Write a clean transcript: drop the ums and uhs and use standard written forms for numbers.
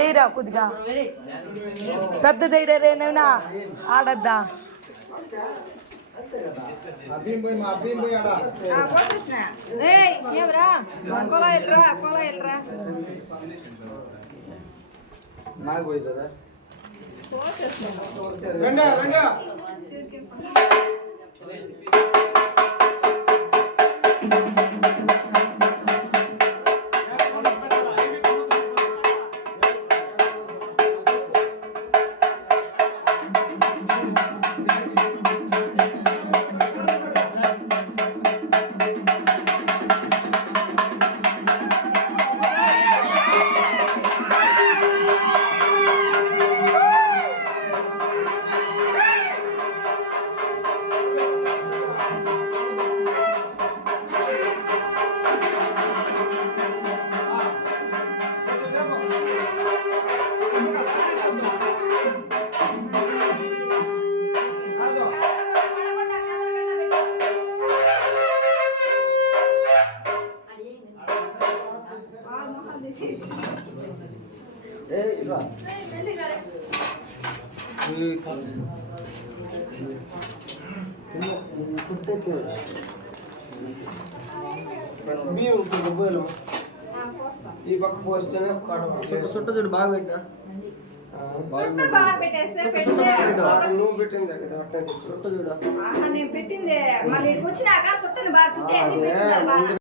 ఏరా కొద్దిగా పెద్ద ధైర్యరేనా ఆడద్దా ఏమరా కొల ఎల్రా నాకు పోయి కదా ఈ పక్క పోస్తే చుట్ట చూడు బాగా పెట్టినా నువ్వు పెట్టింది చుట్ట చూడ నేను పెట్టింది మళ్ళీ వచ్చినాక చుట్టని బాగా చుట్టేసి